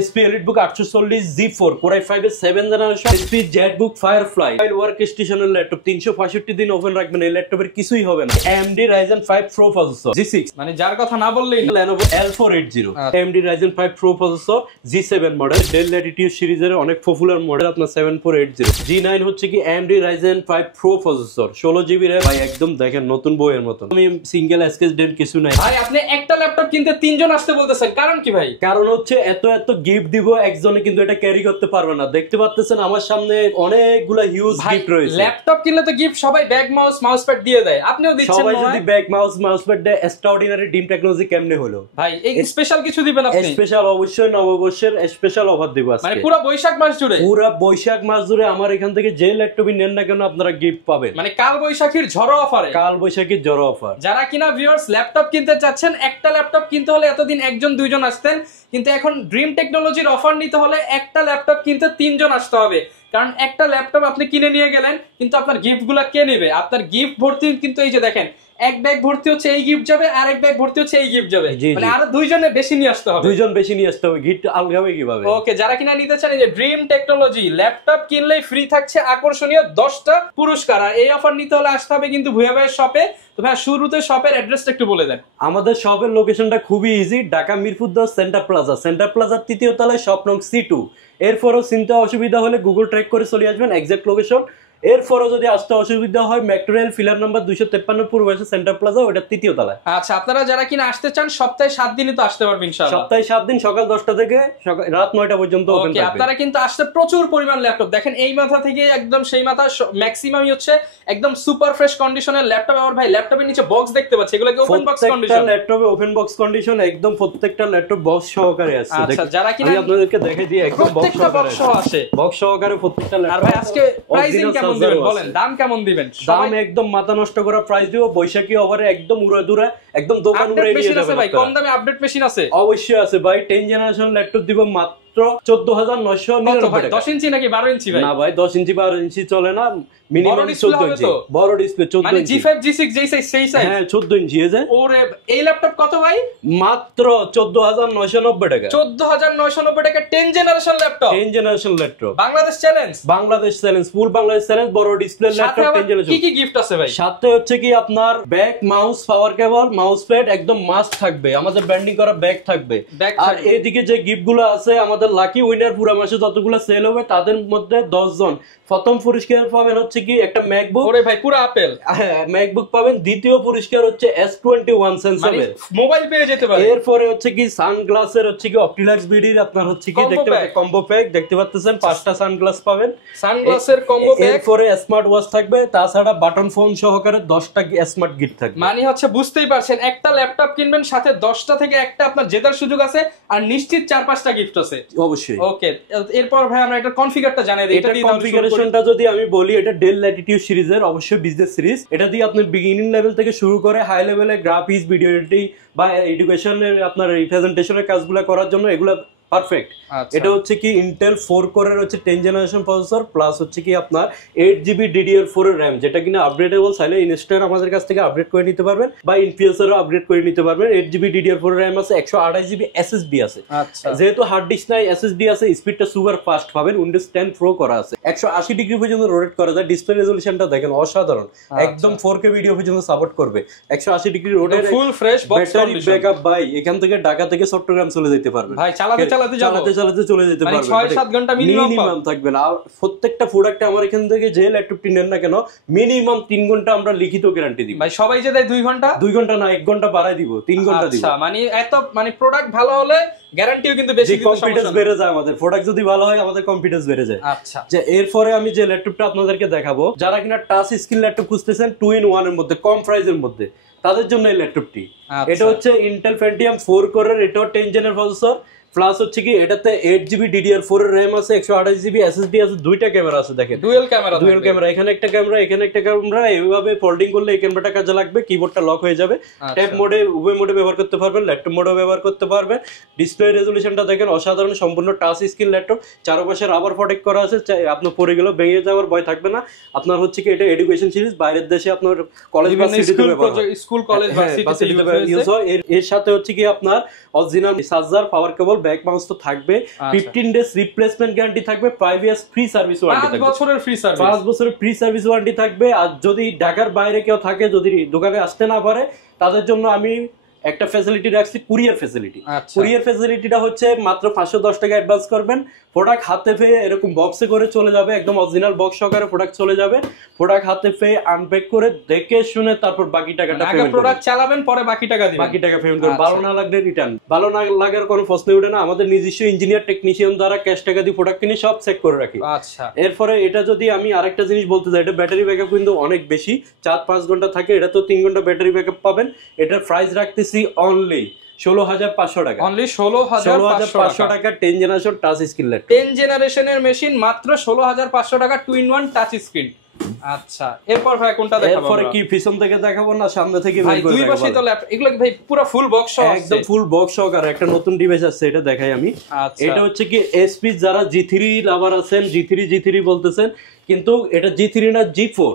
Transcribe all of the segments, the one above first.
HP EliteBook 840 Z4 Core i5 এর 7th generation HP ZBook Firefly work স্টেশনের laptop 365 দিন open রাখবেন, এই ল্যাপটপের কিছুই হবে না। AMD Ryzen 5 Pro processor G6, মানে যার কথা না বললেই Lenovo L480 AMD Ryzen 5 Pro processor G7 model, Dell Latitude সিরিজের অনেক পপুলার মডেল আপনার 7480 G9 হচ্ছে কি AMD Ryzen 5 Pro processor 16GB RAM। ভাই একদম দেখেন নতুন বইয়ের মতন, আমি সিঙ্গেল স্কেচ ডেন্ট কিছু নাই। ভাই আপনি একটা ল্যাপটপ কিনতে তিনজন আসতে বলতেছেন, কারণ কি ভাই? কারণ হচ্ছে এত গিফট দিব, একজনে কিন্তু এটা ক্যারি করতে পারবে না। দেখতে পাচ্ছেন আমার সামনে অনেকগুলা হিউজ গিফট রয়েছে। ল্যাপটপ কিনলে তো গিফট সবাই ব্যাগ মাউস প্যাড দিয়ে দেয়, আপনিও দিচ্ছেন। সবাই যদি ব্যাগ মাউস প্যাড দেয়, এক্সট্রাঅর্ডিনারি ডিম টেকনোলজি কেমনে হলো ভাই? এই স্পেশাল কিছু দিবেন আপনি? স্পেশাল অবশ্যই, নববর্ষের স্পেশাল অফার দেব আজকে, মানে পুরো বৈশাখ মাস জুড়ে। পুরো বৈশাখ মাস জুড়ে আমার এখান থেকে যে ল্যাপটপই নেন না কেন আপনারা গিফট পাবেন, মানে কাল বৈশাখীর ঝড়ো অফারে। কাল বৈশাখীর ঝড়ো অফার। যারা কিনা ভিউয়ার্স ল্যাপটপ কিনতে চাচ্ছেন, একটা ল্যাপটপ কিনতে হলে এতদিন একজন দুইজন আসতেন, কিন্তু এখন ড্রিম টেকনোলজির অফার নিতে হলে একটা ল্যাপটপ কিনতে তিনজন আসতে হবে। কারণ একটা ল্যাপটপ আপনি কিনে নিয়ে গেলেন, কিন্তু আপনার গিফট গুলা কে নেবে? আপনার গিফট ভর্তি কিন্তু এই যে দেখেন, এক ব্যাগ ভর্তি হচ্ছে এই গিফট যাবে, আর এক ব্যাগ ভর্তি হচ্ছে এই গিফট যাবে, মানে আরো দুইজনে বেশি নিয়ে আসতে হবে। দুইজন বেশি নিয়ে আসতে হবে, গিফট আলগাবে কিভাবে? ওকে, যারা কিনা নিতে চান, এই যে ড্রিম টেকনোলজি ল্যাপটপ কিনলেই ফ্রি থাকছে আকর্ষণীয় 10টা পুরস্কার। আর এই অফার নিতে হলে আসতে হবে কিন্তু ভুয়া ভাইয়ের শপে। তো ভাই শুরুতে শপের অ্যাড্রেসটা একটু বলে দেন। আমাদের শপের লোকেশনটা খুবই ইজি, ঢাকা মিরপুর 10 সেন্টার প্লাজার 3য় তলায় শপ নং C2। এরপরও চিনতে অসুবিধা হলে গুগল ট্র্যাক করে চলে আসবেন এক্সাক্ট লোকেশন। এরপরও যদি আসতে অসুবিধা হয়, মেট্রোরেল ফিলার নাম্বার 253 পূর্ব সেন্টার প্লাজা, ওটা 3য় তলায়। আচ্ছা, আপনারা যারা কিনা আসতে চান সপ্তাহে 7 দিনই তো আসতে পারবেন ইনশাআল্লাহ। সপ্তাহে 7 দিন সকাল 10টা থেকে রাত 9টা পর্যন্ত ওপেন থাকবে। আপনারা কিন্তু আসতে প্রচুর পরিমাণ ল্যাপটপ দেখেন, এই মাথা থেকে একদম সেই মাথা ম্যাক্সিমামই হচ্ছে একদম সুপার ফ্রেশ কন্ডিশনের ল্যাপটপ। আর ভাই ল্যাপটপের নিচে বক্স দেখতে পাচ্ছি, এগুলো কি ওপেন বক্স কন্ডিশন? প্রত্যেকটা ল্যাপটপে ওপেন বক্স কন্ডিশন, একদম প্রত্যেকটা ল্যাপটপ বক্স সহকারে আছে। আচ্ছা, যারা কিনা আমি আপনাদেরকে দেখাই দিই, একদম বক্স সহকারে আছে, বক্স সহকারে প্রত্যেকটা ল্যাপটপ। আর ভাই আজকে প্রাইসিং কেমন দিবেন বলেন? দাম কেমন দিবেন? দাম একদম মাথা নষ্ট করা প্রাইস দিব। বৈশাখী অফারে একদম উড়াদুরা, একদম দোকান উড়ে নিয়ে যাবেন ভাই। কম দামে আপডেট মেশিন আছে? অবশ্যই আছে ভাই। 10 জেনারেশন ল্যাপটপ দিব মাত্র 14,999 টাকা। 10 ইঞ্চি নাকি 12 ইঞ্চি ভাই? না ভাই, 10 ইঞ্চি 12 ইঞ্চি চলে না, মিনিমাম 14 ইঞ্চি বড় ডিসপ্লে। 14 ইঞ্চি G5 G6 যেই সাইজ সেই সাইজ। হ্যাঁ 14 ইঞ্চি এজে। ওরে এই ল্যাপটপ কত ভাই? মাত্র 14,990 টাকা। 14,990 টাকা 10 generation laptop. 10 generation laptop Bangladesh challenge, Bangladesh challenge, full Bangladesh challenge. বড় ডিসপ্লে ল্যাপটপ 10 জেনারেশন। কি কি গিফট আছে ভাই? সাথে হচ্ছে কি আপনার bag, mouse, power cable, mouse pad একদম মাস্ট থাকবে। আমাদের ব্র্যান্ডিং করা ব্যাগ থাকবে। আর এইদিকে যে গিফট গুলো আছে, আমাদের লাকি উইনার পুরো মাসে যতগুলো সেল হবে তাদের মধ্যে 10 জন প্রথম পুরস্কার পাবেন হচ্ছে কি একটা ম্যাকবুক। ওরে ভাই পুরো আপেল। হ্যাঁ ম্যাকবুক পাবেন। দ্বিতীয় পুরস্কার হচ্ছে S21 সেন্সরের মোবাইল পেয়ে যেতে পারে। এরপরে হচ্ছে কি সানগ্লাসের হচ্ছে কি অপটিলাক্স বিডির আপনার হচ্ছে কি দেখতে পাচ্ছেন কম্বো প্যাক দেখতে পাচ্ছেন, 5টা সানগ্লাস পাবেন, সানগ্লাসের কম্বো প্যাক। এরপরে স্মার্ট ওয়াচ থাকবে, তাছাড়া বাটন ফোন সহকারে 10টা স্মার্ট গিফট থাকবে। মানে হচ্ছে বুঝতেই পারছেন, একটা ল্যাপটপ কিনবেন সাথে 10টা থেকে একটা আপনার জেতার সুযোগ আছে, আর নিশ্চিত 4-5টা গিফট আছে অবশ্যই। ওকে, এরপর ভাই আমরা একটা কনফিগারটা জানাই দিই। এটা কনফিগারেশনটা যদি আমি বলি, এটা ডেল ল্যাটিটিউড সিরিজের অবশ্যই বিজনেস সিরিজ। এটা দিয়ে আপনি বিগিনিং লেভেল থেকে শুরু করে হাই লেভেলে গ্রাফিক্স, ভিডিও এডিটিং বা এডুকেশনের আপনার রিপ্রেজেন্টেশনের কাজগুলো করার জন্য এগুলা পারফেক্ট। এটা হচ্ছে কি ইন্টেল 4 কোরের হচ্ছে 10 জেনারেশন প্রসেসর, প্লাস হচ্ছে কি আপনার 8GB DDR4 এর RAM, যেটা কিনা আপগ্রেডেবল। চাইলে ইনস্ট্যান্ট আমাদের কাছ থেকে আপগ্রেড করে নিতে পারবেন বা ইনফিউচারও আপগ্রেড করে নিতে পারবেন। 8GB DDR4 RAM আছে, 128GB SSD আছে। যেহেতু হার্ড ডিস্ক নাই, SSD আছে, স্পিডটা সুপার ফাস্ট পাবেন। Windows 10 Pro করা আছে, 180 ডিগ্রি পর্যন্ত রোটেট করা যায়। ডিসপ্লে রেজোলিউশনটা দেখেন অসাধারণ, একদম 4K ভিডিও পর্যন্ত সাপোর্ট করবে। 180 degree rotate, full fresh box condition. Backup ভাই, এখান থেকে ঢাকা থেকে চট্টগ্রাম চলে যেতে পারবেন ভাই। চালাতে চালাতে চলে যেতে পারবেন, 6-7 ঘন্টা মিনিমাম থাকবে না। আর প্রত্যেকটা প্রোডাক্টে আমার এখান থেকে যে ল্যাপটপটি নেন না কেন, মিনিমাম 3 ঘন্টা আমরা লিখিত গ্যারান্টি দিব ভাই। সবাই যে দেয় 2 ঘন্টা, 2 ঘন্টা না 1 ঘন্টা বাড়াই দিব, 3 ঘন্টা দিব। আচ্ছা, মানে এত মানে প্রোডাক্ট ভালো হলে গ্যারান্টিও কিন্তু বেশি, কিন্তু কনফিডেন্স বেড়ে যায় আমাদের। প্রোডাক্ট যদি ভালো হয় আমাদের কনফিডেন্স বেড়ে যায়। আচ্ছা, যে এরপরে আমি যে ল্যাপটপটা আপনাদেরকে দেখাবো, যারা কিনা টাচ স্ক্রিন ল্যাপটপ খুঁজতেছেন 2-in-1 এর মধ্যে, কম প্রাইসের মধ্যে, তাদের জন্য এই ল্যাপটপটি। এটা হচ্ছে ইন্টেল Pentium 4 কোরের, এটাও 10 জেনের প্রসেসর, প্লাস হচ্ছে কি এটাতে 8GB DDR4 এর RAM আছে, 128GB SSD আছে, দুইটা ক্যামেরা আছে। দেখেন ডুয়াল ক্যামেরা, এখানে একটা ক্যামেরা, এখানে একটা ক্যামেরা। এইভাবে ফোল্ডিং করলে এই ক্যামেরাটা কাজে লাগবে, কিবোর্ডটা লক হয়ে যাবে। ট্যাব মোডে, উভয় মোডে ব্যবহার করতে পারবেন, ল্যাপটপ মোডেও ব্যবহার করতে পারবেন। ডিসপ্লে রেজোলিউশনটা দেখেন অসাধারণ, সম্পূর্ণ টাচ স্ক্রিন ল্যাপটপ। চারপাশে রাবার প্রটেক্ট করা আছে, আপনার পরে গেলেও ভেঙে যাওয়ার ভয় থাকবে না। আপনার হচ্ছে কি এটা এডুকেশন সিরিজ, বাইরের দেশে আপনার কলেজ বা স্কুল কলেজ ভার্সিটিতে ইউজ হয়। এর সাথে হচ্ছে কি আপনার অরিজিনাল চার্জার, পাওয়ার কেবল, ব্যাক মাউস তো থাকবে, 15 ডেজ রিপ্লেসমেন্ট গ্যারান্টি থাকবে, 5 ইয়ার্স ফ্রি সার্ভিস ওয়ারেন্টি থাকবে, 5 বছরের ফ্রি সার্ভিস, 5 বছরের ফ্রি সার্ভিস ওয়ারেন্টি থাকবে। আর যদি ঢাকার বাইরে কেউ থাকে, যদি দোকানে আসতে না পারে, তাদের জন্য আমি একটা ফ্যাসিলিটি রাখছি, কুরিয়ার ফ্যাসিলিটি। কুরিয়ার ফ্যাসিলিটিটা হচ্ছে মাত্র 510 টাকা অ্যাডভান্স করবেন, প্রোডাক্ট হাতে পেয়ে এরকম বক্সে করে চলে যাবে, একদম অরিজিনাল বক্স সহকারে প্রোডাক্ট চলে যাবে, প্রোডাক্ট হাতে পেয়ে আনপ্যাক করে দেখে শুনে তারপর বাকি টাকাটা আগে পেমেন্ট প্রোডাক্ট চালাবেন, পরে বাকি টাকা দিবেন, বাকি টাকা পেমেন্ট করবেন। ভালো না লাগলে রিটার্ন, ভালো না লাগার কোনো প্রশ্ন ওঠে না। আমাদের নিজস্ব ইঞ্জিনিয়ার টেকনিশিয়ান দ্বারা ক্যাশ টাকা দিয়ে প্রোডাক্ট কিনে সব চেক করে রাখি। আচ্ছা, এরপরে এটা যদি আমি আরেকটা জিনিস বলতে চাই, এটা ব্যাটারি ব্যাকআপ কিন্তু অনেক বেশি, 4-5 ঘন্টা থাকে, এটা তো 3 ঘন্টা ব্যাটারি ব্যাকআপ পাবেন। এটার প্রাইস রাখতেছি অনলি 16,500 টাকা, অনলি 16,500 টাকা। 10 জেনারেশন টাচ স্ক্রিন ল্যাপটপ, 10 জেনারেশনের মেশিন, মাত্র 16,500 টাকা, 2-in-1 টাচ স্ক্রিন। আচ্ছা, এরপর ভাই কোনটা দেখাবো? এরপরে কি পিছন থেকে দেখাবো না সামনে থেকে ভাই দুই পাশেই তো ল্যাপটপ, এগুলো ভাই পুরো ফুল বক্স সহ আছে, একদম ফুল বক্স সহকারে একটা নতুন ডিভাইস আছে, এটা দেখাই আমি। এটা হচ্ছে কি এসপি, যারা G3 লাভার আছেন, G3 বলতেছেন, কিন্তু এটা G3 না G4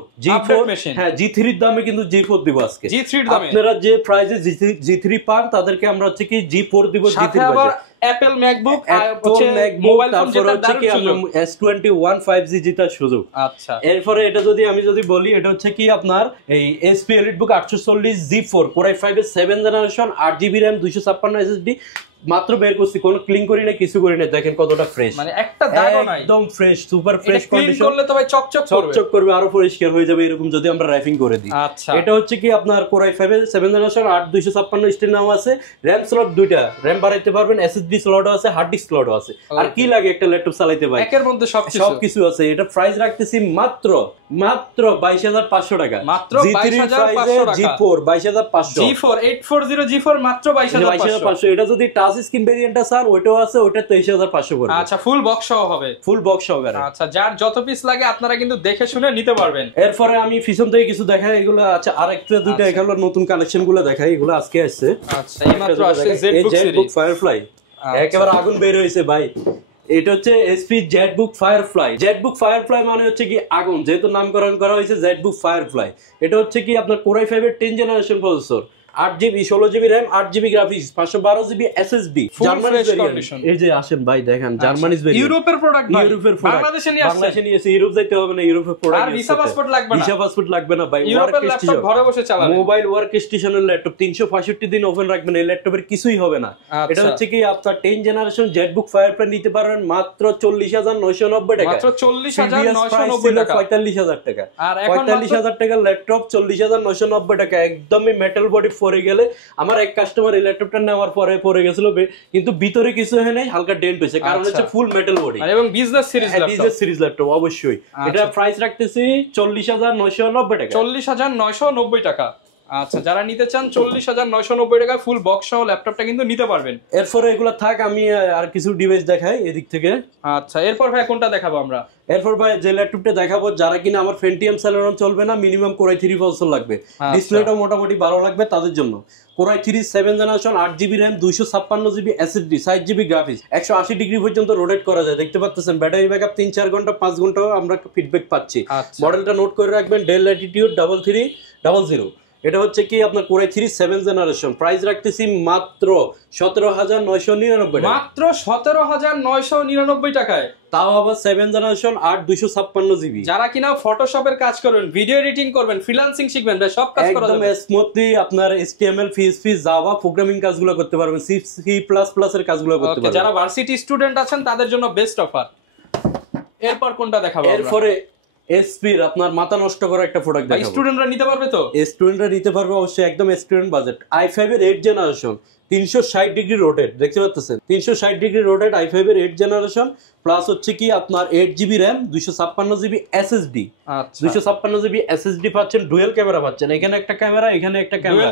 মেশিন। হ্যাঁ, G3 এর দামে কিন্তু G4 দিব আজকে। G3 এর দামে আপনারা যে প্রাইসে G3 পান, তাদেরকে আমরা হচ্ছে কি G4 দিব। সাথে আবার অ্যাপল ম্যাকবুক আর হচ্ছে মোবাইল ফোন, যেটা দারুণ সুযোগ, S21 5G জেতার সুযোগ। আচ্ছা, এরপরে এটা আমি যদি বলি, এটা হচ্ছে কি আপনার এই SP EliteBook 840 G4 Core i5 এর 7 জেনারেশন, 8GB RAM, 256 SSD, মাত্র বের করছি, কোনো ক্লিন করি না, কিছু করি না, দেখেন কতটা ফ্রেশ, মানে একটা দাগও নাই, একদম fresh, super fresh condition. Clean করলে তো ভাই চকচক করবে, আরো পরিষ্কার হয়ে যাবে এরকম যদি আমরা র‍্যাপিং করে দিই। আচ্ছা, এটা হচ্ছে কি আপনার Core i5 এর 7 জেনারেশন, 8 256 স্টিল নাও আছে, RAM স্লট দুইটা, RAM বাড়াইতে পারবেন, SSD স্লটও আছে, হার্ড ডিস্ক স্লটও আছে। আর কি লাগে একটা ল্যাপটপ চালাইতে ভাই, একের মধ্যে সবকিছু আছে। এটা প্রাইস রাখতেছি মাত্র 22,500 টাকা, মাত্র 22,500 টাকা। G4 22,500, G4 840 G4 মাত্র 22,500। এটা যদি টাচ স্ক্রিন ভেরিয়েন্ট স্যার ওইটাও আছে, ওইটা 23,500 করে। আচ্ছা, ফুল বক্স সহ হবে, ফুল বক্স সহকারে। আচ্ছা, যার যত পিস লাগে আপনারা কিন্তু দেখে শুনে নিতে পারবেন। এরপরে আমি পিছন থেকে কিছু দেখাই, এগুলো আচ্ছা আরেকটা দুইটা এগুলো নতুন কালেকশন গুলো দেখাই, এগুলো আজকে আসছে। আচ্ছা, এই মাত্র আসছে জেটবুক ফায়ারফ্লাই, একেবারে আগুন বের হয়েছে ভাই। এটা হচ্ছে এসপি জেটবুক ফায়ারফ্লাই মানে হচ্ছে কি আগুন, যেহেতু নামকরণ করা হয়েছে জেটবুক ফায়ারফ্লাই। এটা হচ্ছে কি আপনার Core i5 এর 10 generation processor, 8GB 16GB RAM, 8GB graphics, 512GB SSD, জার্মানিজ variant. এই যে আসেন ভাই দেখেন, জার্মানিজ ভেরিয়েন্ট, ইউরোপের প্রোডাক্ট, বাংলাদেশে নিয়ে আসছে, বাংলাদেশে নিয়ে এসে, ইউরোপ যাইতে হবে না, ইউরোপের প্রোডাক্ট, আর ভিসা পাসপোর্ট লাগবে না ভাই। ইউরোপের ল্যাপটপ ঘরে বসে চালাবেন, মোবাইল ওয়ার্ক স্টেশনের ল্যাপটপ 365 দিন ওপেন রাখবেন, এই ল্যাপটপের কিছুই হবে না। এটা হচ্ছে কি আপনার 10 জেনারেশন জেটবুক ফায়ারফ্লাই নিতে পারবেন মাত্র 40,990 টাকা, মাত্র 40,990 টাকা, 45,000 টাকা, আর এখন 45,000 টাকার ল্যাপটপ 40,990 টাকা, একদমই মেটাল বডি পরে গেলে। আমার এক কাস্টমার এই ল্যাপটপটা নেওয়ার পরে পরে গেছিল, কিন্তু ভিতরে কিছু হয় নাই, হালকা ডেন্ট হয়েছে, কারণ হচ্ছে ফুল মেটাল বডি এবং বিজনেস সিরিজ ল্যাপটপ অবশ্যই। এটা প্রাইস রাখতেছি 40,990 টাকা, 40,990 টাকা। আচ্ছা, যারা নিতে চান 40,990 টাকা ফুল বক্স সহ ল্যাপটপটা কিন্তু নিতে পারবেন। এরপরে এগুলো থাক, আমি আর কিছু ডিভাইস দেখাই এদিক থেকে। আচ্ছা, এরপর ভাই কোনটা দেখাবো আমরা? এরপর ভাই যে ল্যাপটপটা দেখাবো, যারা কিনা আমার Pentium Celeron চলবে না, মিনিমাম Core i3 প্রসেসর লাগবে, ডিসপ্লেটা মোটামুটি ভালো লাগবে, তাদের জন্য Core i3 7 generation, 8GB RAM, 256GB SSD, 6GB graphics, 180 degree পর্যন্ত রোটেট করা যায়, দেখতে পাচ্ছেন। ব্যাটারি ব্যাকআপ 3-4 ঘন্টা 5 ঘন্টাও আমরা ফিডব্যাক পাচ্ছি। মডেলটা নোট করে রাখবেন, Dell Latitude 3300। এটা হচ্ছে কি আপনার Core i3 7 জেনারেশন, প্রাইস রাখতেছি মাত্র 17,999 টাকা, মাত্র 17,999 টাকায়, তাও আবার 7 জেনারেশন, 8 256GB। যারা কিনা ফটোশপের কাজ করবেন, ভিডিও এডিটিং করবেন, ফ্রিল্যান্সিং শিখবেন, সব কাজ করা যাবে একদম স্মুথলি। আপনার HTML, PHP, জাভা প্রোগ্রামিং কাজগুলো করতে পারবেন, C++ এর কাজগুলো করতে পারবেন। যারা ভার্সিটি স্টুডেন্ট আছেন তাদের জন্য বেস্ট অফার। এরপর কোনটা দেখাবো? এরপরে এসপির আপনার মাথা নষ্ট করা একটা প্রোডাক্ট দেখাবো। স্টুডেন্টরা নিতে পারবে তো? স্টুডেন্টরা নিতে পারবে অবশ্যই, একদম স্টুডেন্ট বাজেট। i5 এর 8 জেনারেশন, 360 ডিগ্রি রোটেট, দেখতে পাচ্ছেন 360 ডিগ্রি রোটেট, i5 এর 8 জেনারেশন, প্লাস হচ্ছে কি আপনার 8GB RAM, 256GB SSD, 256GB SSD পাচ্ছেন, ডুয়াল ক্যামেরা পাচ্ছেন, এখানে একটা ক্যামেরা, এখানে একটা ক্যামেরা,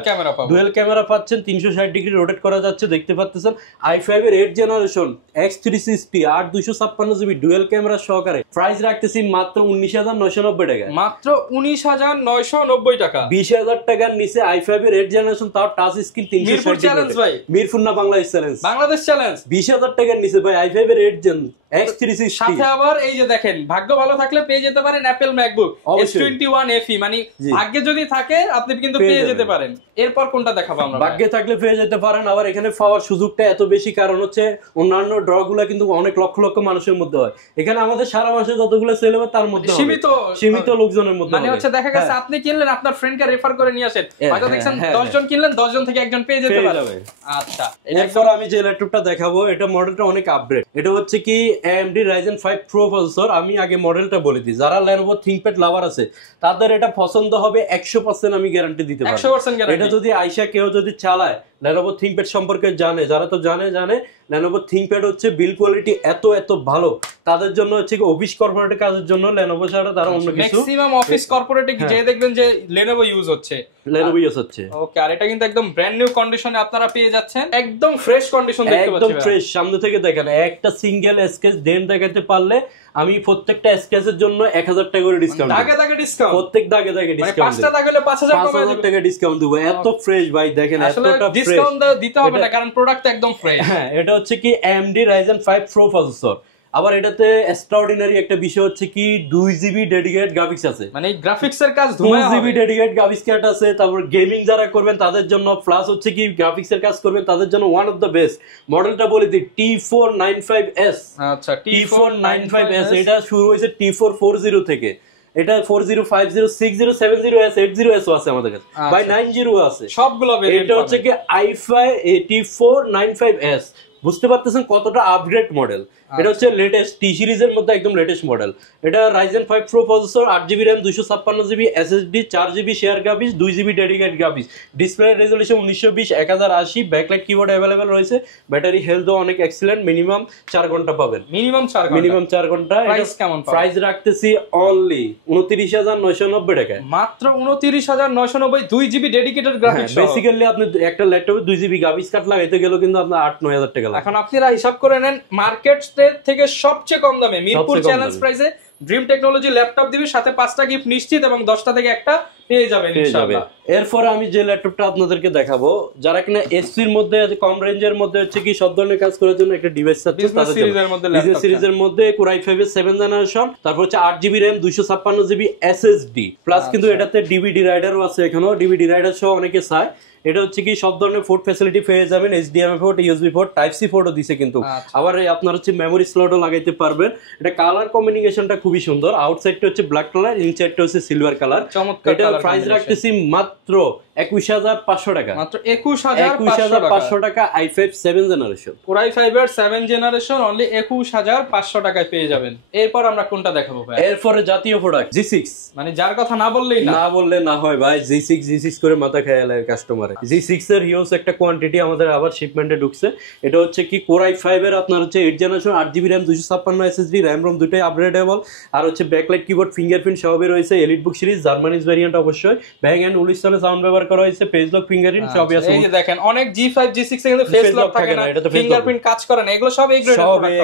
ডুয়াল ক্যামেরা পাচ্ছেন, 360 ডিগ্রি রোটেট করা যাচ্ছে, দেখতে পাচ্ছেন। i5 এর 8 generation, X360, 8 256GB dual camera সহকারে, প্রাইস রাখতেছি মাত্র 19,990 টাকা, মাত্র 19,990 টাকা। 20,000 টাকার নিচে i5 এর 8 জেনারেশন, তাও টাচ স্ক্রিন, 360 ডিগ্রি। মিরপুর না বাংলাদেশ চ্যালেঞ্জ, 20,000 টাকার নিচে ভাই i5 এর 8 জেন X360 সাথে আবার এই যে দেখেন, ভাগ্য ভালো থাকলে পেয়ে যেতে পারেন অ্যাপল ম্যাকবুক S21 FE, মানে ভাগ্যে যদি থাকে আপনি কিন্তু পেয়ে যেতে পারেন। এরপর কোনটা দেখাবো আমরা? ভাগ্যে থাকলে পেয়ে যেতে পারেন। আবার এখানে পাওয়ার সুযোগটা এত বেশি কারণ হচ্ছে অন্যান্য ড্র গুলা কিন্তু অনেক লক্ষ লক্ষ মানুষের মধ্যে হয়, এখানে আমাদের সারা মাসে যতগুলো সেল হবে তার মধ্যে সীমিত লোকজনের মধ্যে, মানে হচ্ছে দেখা গেছে আপনি কিনলেন, আপনার ফ্রেন্ডকে রেফার করে নিয়ে আসেন, হয়তো দেখছেন 10 জন কিনলেন, 10 জন থেকে একজন পেয়ে যেতে পারবে। আচ্ছা, এরপর আমি যে ল্যাপটপটা দেখাবো এটা মডেলটা অনেক আপগ্রেড। এটা হচ্ছে কি AMD Ryzen 5 Pro প্রসেসর। আমি আগে মডেলটা বলে দিই, যারা Lenovo ThinkPad লাভার আছে তাদের এটা পছন্দ হবে 100%, আমি গ্যারান্টি দিতে পারি 100% গ্যারান্টি। এটা যদি আইসা কেউ যদি চালায়, Lenovo ThinkPad সম্পর্কে জানে, যারা তো জানে Lenovo ThinkPad হচ্ছে বিল কোয়ালিটি এত ভালো, তাদের জন্য হচ্ছে কি অফিস কর্পোরেটের কাজের জন্য Lenovo ছাড়া তারা অন্য কিছু ম্যাক্সিমাম অফিস কর্পোরেটে যে দেখবেন যে Lenovo ইউজ হচ্ছে। ওকে, আর এটা কিন্তু একদম ব্র্যান্ড নিউ কন্ডিশনে আপনারা পেয়ে যাচ্ছেন, একদম ফ্রেশ কন্ডিশন দেখতে পাচ্ছেন, একদম ফ্রেশ। সামনে থেকে দেখেন, একটা সিঙ্গেল স্কেচ দেন দেখাতে পারলে আমি প্রত্যেকটা স্কেচের জন্য 1000 টাকা করে ডিসকাউন্ট, দাগে ডিসকাউন্ট, প্রত্যেক দাগে ডিসকাউন্ট, মানে 5টা দাগে হলে 5000 টাকা ডিসকাউন্ট দেব। এত ফ্রেশ ভাই, দেখেন আসলে এতটা ফ্রেশ, ডিসকাউন্ট দিতে হবে না কারণ প্রোডাক্ট একদম ফ্রেশ। হ্যাঁ, এটা হচ্ছে কি AMD Ryzen 5 Pro প্রসেসর। আবার এটাতে এক্সট্রাঅর্ডিনারি একটা বিষয় হচ্ছে কি 2GB ডেডিকেটেড গ্রাফিক্স আছে, মানে গ্রাফিক্স এর কাজ ধুমায় হবে। 2GB ডেডিকেটেড গ্রাফিক্স কার্ড আছে। তারপর গেমিং যারা করবেন তাদের জন্য, প্লাস হচ্ছে কি গ্রাফিক্স এর কাজ করবেন তাদের জন্য ওয়ান অফ দ্য বেস্ট। মডেলটা বলে দিই T495S। আচ্ছা, T495S এটা শুরু হয়েছে T440 থেকে। এটা 40, 50, 60, 70S, 80S আছে আমাদের কাছে, বাই 90 আছে সবগুলো। এটা হচ্ছে কি i5 T495S। বুঝতে পারতেছেন কতটা আপগ্রেড মডেল। এটা হচ্ছে লেটেস্ট টি সিরিজের মধ্যে একদম লেটেস্ট মডেল। এটা Ryzen 5 Pro processor, 8GB RAM, 256GB SSD, 4GB share graphics, 2GB dedicated graphics. Display resolution 1920 1080, backlight keyboard available রয়েছে। ব্যাটারি হেলথও অনেক এক্সিলেন্ট, মিনিমাম 4 ঘন্টা পাবেন, মিনিমাম 4 ঘন্টা। প্রাইস কেমন পাবেন? প্রাইস রাখতেছি অনলি 29990 টাকায়, মাত্র 29990, 2GB ডেডিকেটেড গ্রাফিক্স। বেসিক্যালি আপনি একটা ল্যাপটপে 2GB গ্রাফিক্স কার্ড লাগাইতে গেলেও কিন্তু আপনার 8-9000 টাকা লাগে। এখন আপনারা হিসাব করে নেন, মার্কেট থেকে সবচেয়ে কম দামে মিরপুর চ্যালেঞ্জ প্রাইসে ড্রিম টেকনোলজি ল্যাপটপ দিবে, সাথে 5টা গিফট নিশ্চিত এবং 10টা থেকে একটা পেয়ে যাবেন ইনশাআল্লাহ। এরপর আমি যে ল্যাপটপটা আপনাদেরকে দেখাবো, যারা কিনা এসপির মধ্যে কম রেঞ্জের মধ্যে হচ্ছে কি সব ধরনের কাজ করার জন্য একটা ডিভাইস আছে, বিজনেস সিরিজের মধ্যে Core i5 এর 7th জেনারেশন, তারপর হচ্ছে 8GB RAM, 256GB SSD, plus কিন্তু এটাতে ডিভিডি রাইডারও আছে। এখানেও ডিভিডি রাইডার সহ অনেকে চায়। এটা হচ্ছে কি সব ধরনের পোর্ট ফ্যাসিলিটি পেয়ে যাবেন, HDMI port, USB port, type C পোর্টও দিছে কিন্তু। আবার আপনার হচ্ছে মেমোরি স্লটও লাগাইতে পারবেন। এটা কালার কম্বিনেশনটা খুবই সুন্দর, আউটসাইডটা হচ্ছে ব্ল্যাক কালার, ইনসাইডটা হচ্ছে সিলভার কালার। এটা প্রাইস রাখতেছি মাত্র 21500 টাকা, মাত্র 21500 টাকা। i5 7th generation, Core i5 এর 7th জেনারেশন অনলি 21500 টাকায় পেয়ে যাবেন। এরপর আমরা কোনটা দেখাবো ভাই? এরপরে জাতীয় প্রোডাক্ট G6, মানে যার কথা না বললেই না বললে না হয় ভাই। G6 করে মাথা খেয়াল কাস্টমার। G6 এর হিউজ একটা কোয়ান্টিটি আমাদের আবার শিপমেন্টে ঢুকছে। এটা হচ্ছে কি Core i5 এর আপনার হচ্ছে 8th generation, 8GB RAM, 256 SSD, RAM ROM দুটোই আপগ্রেডেবল। আর হচ্ছে ব্যাকলাইট কিবোর্ড, ফিঙ্গারপ্রিন্ট সবই রয়েছে। এলিট বুক সিরিজ, জার্মানিজ ভ্যারিয়েন্ট অবশ্যই। ব্যাং এন্ড উলিস্টনে সাউন্ড ব্যবহার করা হয়েছে, পেজ লক, ফিঙ্গারপ্রিন্ট সবই আছে। এই যে দেখেন, অনেক G5 G6 এ কিন্তু ফেস লক থাকে না, ফিঙ্গারপ্রিন্ট কাজ করে না, এগুলো সব এই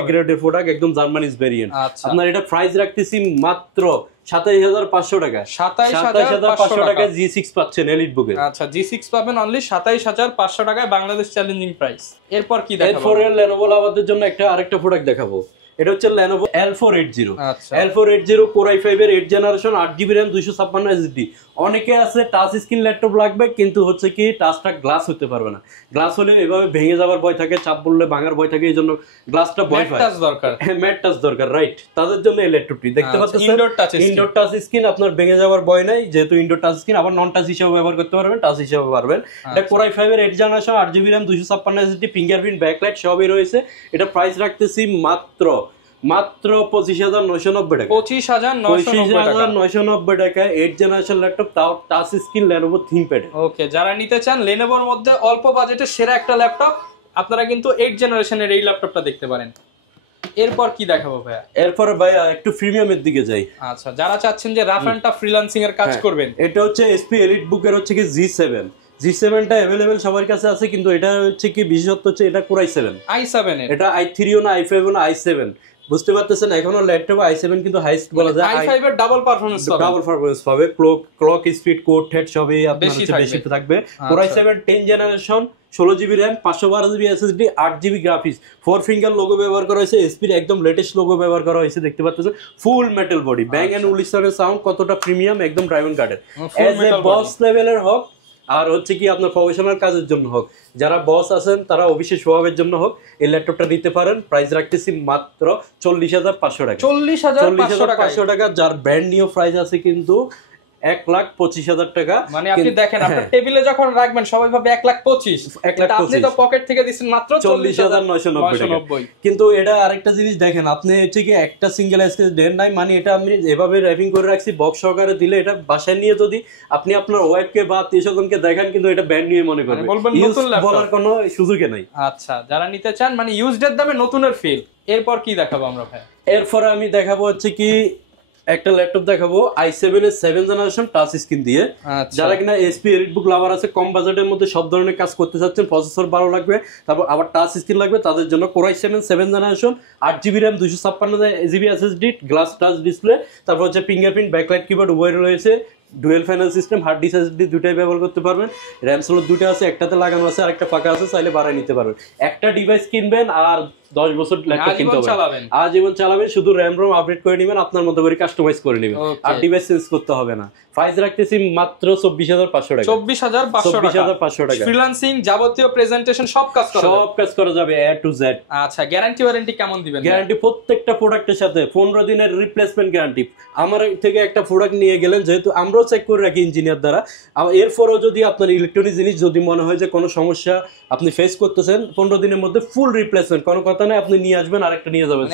গ্রেডের প্রোডাক্ট, একদম জার্মানিজ ভ্যারিয়েন্ট। আপনার এটা প্রাইস রাখতেছি মাত্র 27500 টাকা, 27500 টাকা G6 পাচ্ছেন এলিট বুকে। আচ্ছা, G6 পাবেন অনলি 27500 টাকায়, বাংলাদেশ চ্যালেঞ্জিং প্রাইস। এরপর কি দেখাবো? এরপর Lenovo লাভারদের জন্য আরেকটা প্রোডাক্ট দেখাবো। এটা হচ্ছে Lenovo L480। L480 Core i5 এর 8th generation, 8GB RAM, 256 SSD। অনেকে আছে টাচ স্ক্রিন ল্যাপটপ লাগবে, কিন্তু হচ্ছে কি টাচটা গ্লাস হতে পারবে না। গ্লাস হলে এভাবে ভেঙে যাওয়ার ভয় থাকে, চাপ পড়লে ভাঙার ভয় থাকে, এই জন্য গ্লাসটা ভয় পায়। ম্যাট টাচ দরকার, রাইট। তাদের জন্য এই ল্যাপটপটি দেখতে পাচ্ছেন, ইনডোর টাচ স্ক্রিন, আপনার ভেঙে যাওয়ার ভয় নাই, যেহেতু ইনডোর টাচ স্ক্রিন। আবার নন টাচ হিসেবে ব্যবহার করতে পারবেন, টাচ হিসেবে পারবেন। এটা Core i5 এর 8th generation, 8GB RAM, 256 SSD, fingerprint, backlight সবই রয়েছে। এটা প্রাইস রাখতেছি মাত্র 25990 টাকা, 25990 টাকা। 8th জেনারেশন ল্যাপটপ, তাও টাচ স্ক্রিন, Lenovo ThinkPad। ওকে, যারা নিতে চান Lenovoর মধ্যে অল্প বাজেটে সেরা একটা ল্যাপটপ, আপনারা কিন্তু 8th জেনারেশনের এই ল্যাপটপটা দেখতে পারেন। এরপর কি দেখাবো ভাইয়া? এরপর ভাইয়া একটু প্রিমিয়ামের দিকে যাই। আচ্ছা, যারা চাচ্ছেন যে রাফ এন্ড টাফ ফ্রিল্যান্সিং এর কাজ করবেন, এটা হচ্ছে SP এলিট বুকের হচ্ছে কি G7টা अवेलेबल সবার কাছে আছে, কিন্তু এটা হচ্ছে কি বিশেষত্ব হচ্ছে এটা Core i7 এর, এটা i3 ও না, i5 ও না, i7। বুঝতে পারতেছেন, এখনো ল্যাপটপ i7 কিন্তু হাইস্ট বলা যায়। i5 এর ডাবল পারফরম্যান্স পাবে, ক্লক স্পিড, কোড হেড সবই আপনার বেশি থাকবে। Core i7 10th generation, 16GB RAM, 512GB SSD, 8GB graphics, 4 finger logo ব্যবহার করা হয়েছে, এসপির একদম লেটেস্ট লোগো ব্যবহার করা হয়েছে, দেখতে পাচ্ছেন full metal body, Bang and উলিসনের সাউন্ড কতটা প্রিমিয়াম, একদম ডায়মন্ড কাটের, এজ এ বস লেভেলের হোক আর হচ্ছে কি আপনার প্রফেশনাল কাজের জন্য হোক, যারা বস আছেন তারা অফিসে স্বভাবের জন্য হোক এই ল্যাপটপটা নিতে পারেন। প্রাইস রাখতেছি মাত্র 40,500 টাকা। 40,500 টাকা, যার ব্র্যান্ড নিউ প্রাইস আছে কিন্তু 1,25,000 টাকা। মানে আপনি দেখেন আপনার টেবিলে যখন রাখবেন সবাই ভাবে 1,25,000, আপনি তো পকেট থেকে দিচ্ছেন মাত্র 40,990 টাকা। কিন্তু এটা আরেকটা জিনিস দেখেন, আপনি হচ্ছে কি একটা সিঙ্গেল এসএস ডেন নাই, মানে এটা আমি এভাবে র্যাপিং করে রাখছি বক্স সহকারে দিলে এটা বাসায় নিয়ে যদি আপনি আপনার ওয়াইফকে বা আত্মীয়স্বজনকে দেখেন কিন্তু এটা ব্র্যান্ড নিউ মনে করবে, বলার কোনো সুযোগই নাই। আচ্ছা, যারা নিতে চান মানে ইউজড এর দামে নতুনের ফিল। এরপর কি দেখাবো আমরা ভাই? এরপরে আমি দেখাবো হচ্ছে কি একটা ল্যাপটপ দেখাবো i7 এর 7th জেনারেশন টাচ স্ক্রিন দিয়ে। যারা কিনা এসপি এলিটবুক লাভার আছে, কম বাজেটের মধ্যে সব ধরনের কাজ করতে চাচ্ছেন, প্রসেসর ভালো লাগবে, তারপর আবার টাচ স্ক্রিন লাগবে, তাদের জন্য Core i7 7th generation, 8GB RAM, 256GB SSD, glass touch display, তারপর হচ্ছে ফিঙ্গারপ্রিন্ট, ব্যাকলাইট কিবোর্ড উভয় রয়েছে, dual final system, hard disk SSD দুটাই ব্যবহার করতে পারবেন, র্যাম স্লট দুটো আছে, একটাতে লাগানো আছে আর একটা ফাঁকা আছে, চাইলে বাড়ায় নিতে পারবেন। একটা ডিভাইস কিনবেন আর 10 বছর ল্যাপটপ কিনতে হবে, আজীবন চালাবেন, শুধু র্যাম রোম আপডেট করে নেবেন, আপনার মতো করে কাস্টমাইজ করে নেবেন, আর ডিভাইস চেঞ্জ করতে হবে না। প্রাইস রাখতেছি মাত্র 24,500 টাকা। 24,500 টাকা। ফ্রিল্যান্সিং, যাবতীয় প্রেজেন্টেশন সব কাজ করা যাবে A to Z। আচ্ছা, গ্যারান্টি ওয়ারেন্টি কেমন দিবেন? গ্যারান্টি প্রত্যেকটা প্রোডাক্টের সাথে 15 দিনের রিপ্লেসমেন্ট গ্যারান্টি। আমার থেকে একটা প্রোডাক্ট নিয়ে গেলেন, যেহেতু আমরাও চেক করে রাখি ইঞ্জিনিয়ার দ্বারা, এরপরও যদি আপনার ইলেকট্রনিক জিনিস যদি মনে হয় যে কোনো সমস্যা আপনি ফেস করতেছেন, 15 দিনের মধ্যে ফুল রিপ্লেসমেন্ট, কোনো কথা নাই, আপনি নিয়ে আসবেন আরেকটা নিয়ে যাবেন,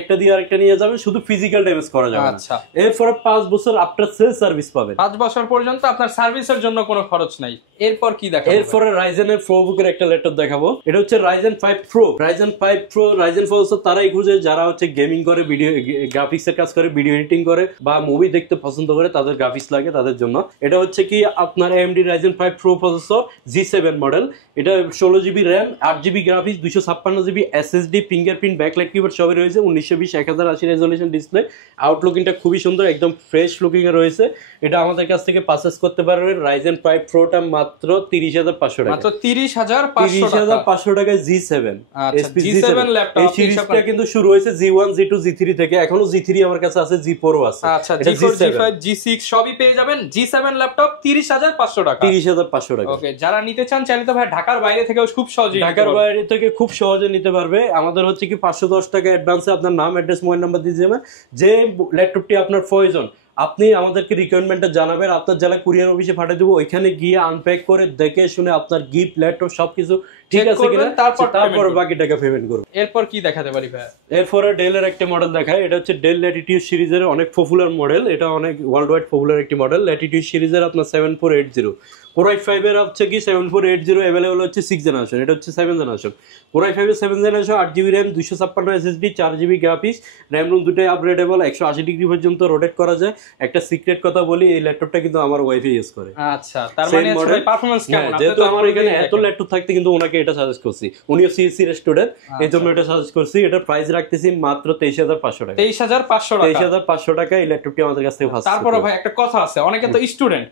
একটা দিয়ে আরেকটা নিয়ে যাবেন, শুধু ফিজিক্যাল ড্যামেজ করা যাবে না। এরপরে 5 বছর আফটার সেল সার্ভিস পাবেন, 5 বছর পর্যন্ত আপনার সার্ভিসের জন্য কোনো খরচ নাই। এরপর কি দেখাবো? এরপরে Ryzen এর প্রোবুকের একটা ল্যাপটপ দেখাবো। এটা হচ্ছে Ryzen 5 Pro। Ryzen 5 Pro, Ryzen processor তারাই খুঁজে যারা হচ্ছে গেমিং করে, ভিডিও গ্রাফিক্স এর কাজ করে, ভিডিও এডিটিং করে বা মুভি দেখতে পছন্দ করে, তাদের গ্রাফিক্স লাগে তাদের জন্য। এটা হচ্ছে কি আপনার AMD Ryzen 5 Pro processor, G7 model. এটা 16GB RAM, 8GB graphics, 256GB SSD, fingerprint, backlight keyboard সবই রয়েছে, 1920 1080 রেজোলিউশন ডিসপ্লে। আউটলুকিংটা খুবই সুন্দর, একদম ফ্রেশ লুকিং এ রয়েছে। এটা আমাদের কাছ থেকে পারচেজ করতে পারবেন। Ryzen 5 Proটা মাত্র 30,500 টাকা। মাত্র 30,500 টাকায় G7। আচ্ছা, G7 ল্যাপটপ। এই সিরিজটা কিন্তু শুরু হয়েছে G1, G2, G3 থেকে, এখনো G3 আমার কাছে আছে, G4 ও আছে। আচ্ছা, G4, G5, G6 সবই পেয়ে যাবেন। G7 ল্যাপটপ 30,500 টাকা। 30,500 টাকা। ওকে, যারা নিতে চান চাইলে তো ভাই ঢাকার বাইরে থেকেও খুব সহজে, ঢাকার বাইরে থেকে খুব সহজে নিতে পারবে। আমাদের হচ্ছে কি 510 টাকা অ্যাডভান্সে আপনার নাম, অ্যাড্রেস, মোবাইল নাম্বার দিয়ে যাবেন। যে ল্যাপটপটি আপনার প্রয়োজন আপনি আমাদেরকে রিকোয়ারমেন্টটা জানাবেন, আপনার জেলা কুরিয়ার অফিসে পাঠিয়ে দেবো, ওইখানে গিয়ে আনপ্যাক করে দেখে শুনে আপনার গিফট, ল্যাপটপ সবকিছু ঠিক আছে কিনা, তারপর বাকি টাকা পেমেন্ট করুন। এরপর কি দেখাতে পারি ভাই? এরপরে ডেলের একটা মডেল দেখায়। এটা হচ্ছে ডেল ল্যাটিটিউড সিরিজের অনেক পপুলার মডেল, এটা অনেক ওয়ার্ল্ড ওয়াইড পপুলার একটি মডেল। ল্যাটিটিউড সিরিজের আপনার 7480 Core i5 এর হচ্ছে কি 7480 अवेलेबल হচ্ছে 6 জেনারেশন, এটা হচ্ছে 7 জেনারেশন। Core i5 এর 7 generation, 8GB RAM, 256 SSD, 4GB graphics, RAM room দুটোই আপগ্রেডেবল, 180 ডিগ্রি পর্যন্ত রোটেট করা যায়। একটা সিক্রেট কথা বলি, এই ল্যাপটপটা কিন্তু আমার ওয়াইফাই ইউজ করে। আচ্ছা, তার মানে আসলে পারফরম্যান্স কেমন? যেহেতু আমার এখানে এত ল্যাপটপ থাকতে কিন্তু ওনাকে এটা সাজেস্ট করছি, উনিও সিএসসি এর স্টুডেন্ট, এই জন্য এটা সাজেস্ট করছি। এটার প্রাইস রাখতেছি মাত্র 23,500 টাকা। 23,500 টাকা এই ল্যাপটপটি আমাদের কাছ থেকে ফার্স্ট। তারপরে ভাই একটা কথা আছে, অনেকে তো স্টুডেন্ট,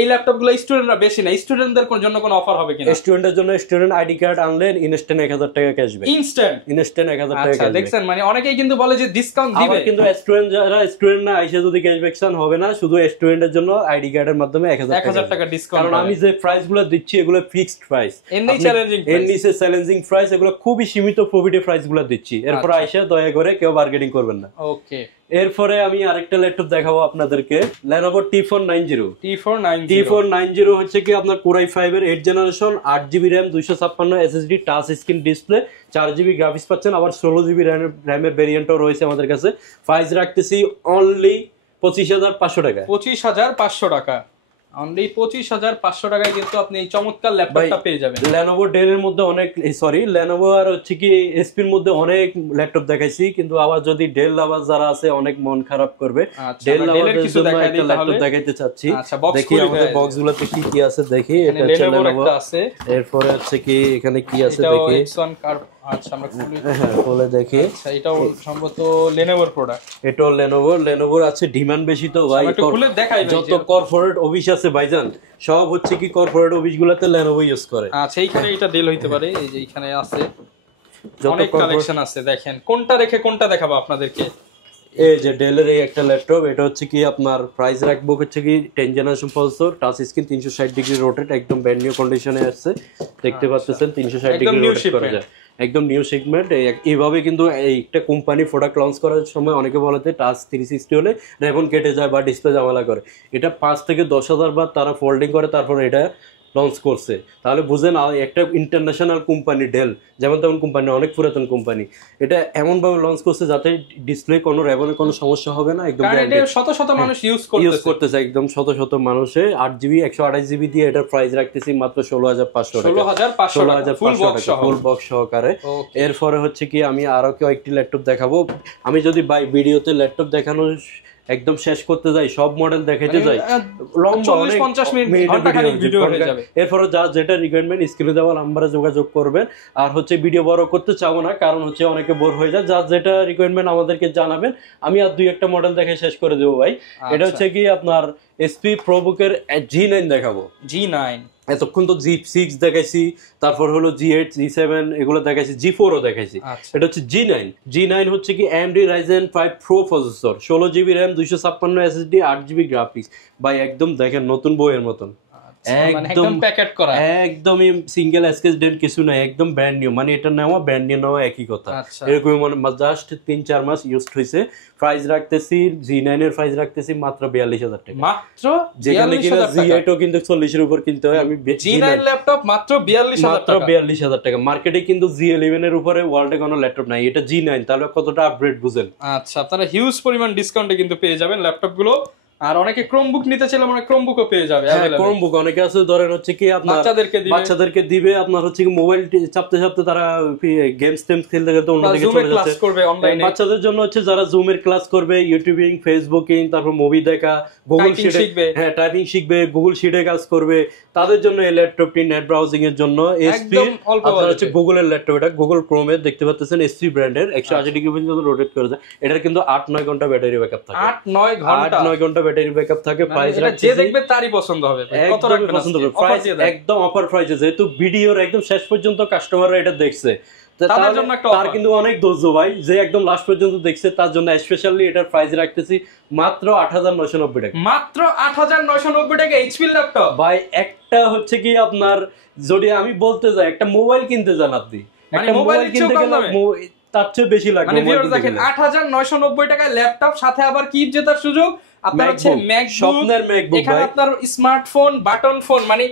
এই ল্যাপটপগুলো স্টুডেন্টরা বেশি না, স্টুডেন্টদের জন্য কোনো অফার হবে কিনা? স্টুডেন্টের জন্য স্টুডেন্ট আইডি কার্ড আনলে ইনস্ট্যান্ট 1000 টাকা ক্যাশব্যাক। ইনস্ট্যান্ট 1000 টাকা ক্যাশব্যাক। দেখছেন, মানে অনেকেই কিন্তু বলে যে ডিসকাউন্ট দিবে, কিন্তু স্টুডেন্ট যারা স্টুডেন্ট না আইসা যদি ক্যাশব্যাক চান হবে না, শুধু স্টুডেন্টের জন্য আইডি কার্ডের মাধ্যমে 1000 টাকা ডিসকাউন্ট। কারণ আমি যে প্রাইসগুলো দিচ্ছি এগুলো ফিক্সড প্রাইস, এমনি চ্যালেঞ্জিং প্রাইস, এগুলো খুবই সীমিত প্রফিটে প্রাইসগুলো দিচ্ছি। এরপর আইসা দয়া করে কেউ বার্গেনিং করবেন না। ওকে, এরপরে আমি আরেকটা ল্যাপটপ দেখাবো আপনাদেরকে, Lenovo T490 হচ্ছে কি আপনার Core i5 এর 8 generation, 8GB RAM, 256 SSD, touch screen display, 4GB graphics পাচ্ছেন, আবার 16GB র্যামের ভেরিয়েন্টও রয়েছে আমাদের কাছে। প্রাইস রাখতেছি অনলি 25,500 টাকা। 25,500 টাকা, অনলি 25,500 টাকায় কিন্তু আপনি এই চমৎকার ল্যাপটপটা পেয়ে যাবেন। Lenovo Dell এর মধ্যে অনেক Lenovo আর হচ্ছে কি SP এর মধ্যে অনেক ল্যাপটপ দেখাইছি, কিন্তু আবার যদি ডেল লাভার যারা আছে অনেক মন খারাপ করবে। ডেল লাভারদের জন্য একটা ল্যাপটপ দেখাইতে চাচ্ছি। দেখি আমাদের বক্সগুলোতে কি কি আছে দেখি। এটা হচ্ছে Lenovo, এরপরে হচ্ছে কি এখানে কি আছে দেখি। আচ্ছা আমরা খুলে হ্যাঁ খুলে দেখি। আচ্ছা এটাও সম্ভবত লেনোভোর প্রোডাক্ট। এটাও লেনোভোর আছে, ডিমান্ড বেশি তো ভাই। একটু খুলে দেখাই ভাই। যত কর্পোরেট অফিস আছে ভাইজান সব হচ্ছে কি কর্পোরেট অফিসগুলোতে লেনোভো ইউজ করে। আচ্ছা এইখানে এটা ডেল হইতে পারে, এই যে এইখানে আছে অনেক কালেকশন আছে। দেখেন কোনটা রেখে কোনটা দেখাবো আপনাদেরকে। এই যে ডেলের এই একটা ল্যাপটপ, এটা হচ্ছে কি আপনার প্রাইস রাখবো হচ্ছে কি 10 generation processor, touch screen, 360 degree rotate, একদম ব্র্যান্ড নিউ কন্ডিশনে আছে দেখতে পাচ্ছেন। 360 ডিগ্রি রোটেট করা যায়, একদম নিউ সেগমেন্ট। এইভাবে কিন্তু একটা কোম্পানি প্রোডাক্ট লঞ্চ করার সময় অনেকে বলেতে টাচ 360 হলে রেবন কেটে যায় বা ডিসপ্লে ঝামেলা করে। এটা 5 থেকে 10,000 বার তারা ফোল্ডিং করে তারপর এটা লঞ্চ করছে। তাহলে বুঝেন একটা ইন্টারন্যাশনাল কোম্পানি ডেল, যেমন তেমন কোম্পানি, অনেক পুরাতন কোম্পানি, এটা এমনভাবে লঞ্চ করছে যাতে ডিসপ্লে কোনো রেবনের কোনো সমস্যা হবে না। একদম শত শত মানুষ ইউজ করতেছে, একদম শত শত মানুষে। 8GB 128GB দিয়ে এটার প্রাইস রাখতেছি মাত্র 16,500 টাকা, 16,500 টাকা ফুল বক্স সহকারে। এরপরে হচ্ছে কি আমি আরো কয়েকটি ল্যাপটপ দেখাবো। আমি যদি ভিডিওতে ল্যাপটপ দেখানো একদম শেষ করতে যাই, সব মডেল দেখাইতে যাই, লম্বা 40-50 মিনিট ঘন্টাখানেক ভিডিও হয়ে যাবে। এরপরে যা যেটা রিকোয়ারমেন্ট স্ক্রিনে দেওয়া নাম্বারে যোগাযোগ করবেন। আর হচ্ছে ভিডিও বড় করতে চাবো না, কারণ হচ্ছে অনেকে বোর হয়ে যায়। যা যেটা রিকোয়ারমেন্ট আমাদেরকে জানাবেন, আমি আর 2-1টা মডেল দেখে শেষ করে দেবো ভাই। এটা হচ্ছে কি আপনার এসপি প্রোবুকের G9 দেখাবো। G9 এতক্ষণ তো G6 দেখাইছি, তারপর হলো G8, G7 এগুলো দেখাইছি, G4ও দেখাইছি। এটা হচ্ছে G9 হচ্ছে কি AMD Ryzen 5 Pro processor, 16GB RAM, 256 SSD, 8GB graphics. ভাই একদম দেখেন নতুন বইয়ের মতন, একদম প্যাকেট করা, একদমই সিঙ্গেল স্কেচ ডেন্ট কিছু নাই, একদম ব্র্যান্ড নিউ। মানে এটা নেওয়া ব্র্যান্ড নিউ নেওয়া একই কথা। এরকম জাস্ট 3-4 মাস ইউজ হয়েছে। প্রাইস রাখতেছি G9 এর প্রাইস রাখতেছি মাত্র 42,000 টাকা, মাত্র। যেখানে কিনা G8 ও কিন্তু 40 এর উপর কিনতে হয়। আমি G9 ল্যাপটপ মাত্র 42,000 টাকা। মার্কেটে কিন্তু G11 এর উপরে ওয়ার্ল্ডে কোনো ল্যাপটপ নাই, এটা G9, তাহলে কতটা আপগ্রেড বুঝেন। আচ্ছা আপনারা হিউজ পরিমাণ ডিসকাউন্টে কিন্তু পেয়ে যাবেন ল্যাপটপ গুলো। আর অনেকে ক্রোমবুক নিতে চাইলে মানে ক্রোমবুকও পেয়ে যাবে। ক্রোমবুক অনেকে আছে ধরেন হচ্ছে কি আপনার বাচ্চাদেরকে দিবে, আপনার হচ্ছে কি মোবাইল চাপতে চাপতে তারা গেমস খেলতে খেলতে অন্যদিকে চলে যাচ্ছে। বাচ্চাদের জন্য হচ্ছে যারা জুমের ক্লাস করবে, ইউটিউবিং, ফেসবুকিং, তারপর মুভি দেখা, গুগল শিটে টাইপিং শিখবে, গুগল শিটে কাজ করবে, তাদের জন্য এই ল্যাপটপটি নেট ব্রাউজিং এর জন্য এসপি আপনার হচ্ছে গুগলের ল্যাপটপ। এটা গুগল ক্রোমে দেখতে পাচ্ছেন, এসপি ব্র্যান্ডের, 180 ডিগ্রি পর্যন্ত রোটেট করে যায়। এটার কিন্তু 8-9 ঘন্টা ব্যাটারি ব্যাকআপ থাকে, 8-9 ঘন্টা ব্যাটারি ব্যাকআপ থাকে। প্রাইস যে দেখবে তারই পছন্দ হবে, কত রাখবেন পছন্দ হবে। প্রাইস একদম অফার প্রাইসে, যেহেতু ভিডিওর একদম শেষ পর্যন্ত কাস্টমাররা এটা দেখছে, তার কিন্তু অনেক ধৈর্য ভাই, যে একদম লাস্ট পর্যন্ত দেখছে তার জন্য স্পেশালি এটার প্রাইস রাখতেছি মাত্র 8,990 টাকা, মাত্র 8,990 টাকা। এইচপি ল্যাপটপ ভাই, একটা হচ্ছে কি আপনার যদি আমি বলতে যাই একটা মোবাইল কিনতে যান, আপনি একটা মোবাইল কিনতে গেলে তার চেয়ে বেশি লাগবে। মানে ভিউয়ার্স দেখেন 8,990 টাকায় ল্যাপটপ, সাথে আবার গিফট জেতার সুযোগ। আপনার হচ্ছে ম্যাকবুক, স্বপ্নের ম্যাকবুক, এখানে আপনার স্মার্টফোন, বাটন ফোন, মানে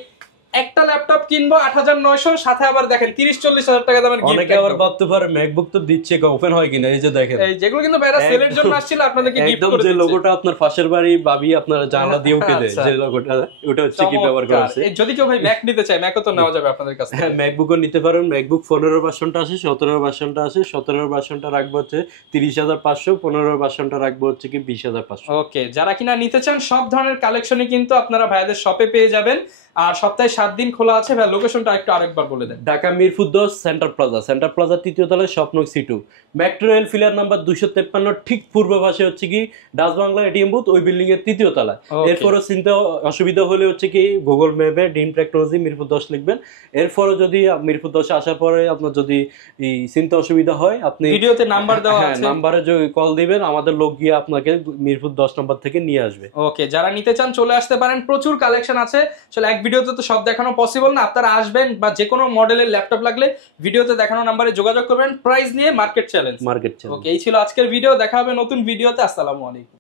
একটা ল্যাপটপ কিনবো 8,900, সাথে আবার দেখেন 30-40 হাজার টাকা দামের গিফট। অনেকে আবার ভাবতে পারে ম্যাকবুক তো দিচ্ছে, ওপেন হয় কিনা। এই যে দেখেন, এই যেগুলো কিন্তু বাইরে সেলের জন্য আসছিল, আপনাদেরকে গিফট করে দিচ্ছে। যে লোগোটা আপনার পাশের বাড়ি ভাবি আপনার জানলা দিয়ে উঠে দেয়, যে লোগোটা, ওটা হচ্ছে কি ব্যবহার করেছে। যদি কেউ ভাই ম্যাক নিতে চায়, ম্যাকও তো নেওয়া যাবে আপনাদের কাছে। হ্যাঁ, ম্যাকবুকও নিতে পারেন। ম্যাকবুক 15 ভার্সনটা আছে, 17 ভার্সনটা আছে। 17 ভার্সনটা রাখবো হচ্ছে 30,500, 15 ভার্সনটা রাখবো হচ্ছে কি 20,500। ওকে, যারা কিনা নিতে চান সব ধরনের কালেকশনই কিন্তু আপনারা ভাইদের শপে পেয়ে যাবেন। আর সপ্তাহে 7 দিন খোলা আছে। ভাই লোকেশনটা একটু আরেকবার বলে দেন। ঢাকা মিরপুর 10 সেন্টার প্লাজা 3য় তলায় স্বপ্ন C2, metro rail filler number 253 ঠিক পূর্ব পাশে হচ্ছে কি ডাচ বাংলা এটিএম বুথ, ওই বিল্ডিং এর 3য় তলায়। এরপরও চিন্তা অসুবিধা হলে হচ্ছে কি গুগল ম্যাপে ডিম টেকনোলজি মিরপুর 10 লিখবেন। এরপরও যদি মিরপুর 10 আসার পরে আপনার যদি চিন্তা অসুবিধা হয়, আপনি ভিডিওতে নাম্বার দেওয়া আছে, নাম্বারে কল দিবেন, আমাদের লোক গিয়ে আপনাকে মিরপুর 10 নম্বর থেকে নিয়ে আসবে। ওকে, যারা নিতে চান চলে আসতে পারেন, প্রচুর কালেকশন আছে। চলো এক ভিডিওতে তো সব দেখানো পসিবল না, আপনারা আসবেন বা যে কোনো মডেলের ল্যাপটপ লাগলে ভিডিওতে দেখানো নাম্বারে যোগাযোগ করবেন। প্রাইস নিয়ে মার্কেট চ্যালেঞ্জ। ওকে, এই ছিল আজকের ভিডিও, দেখা হবে নতুন ভিডিওতে। আসসালামু আলাইকুম।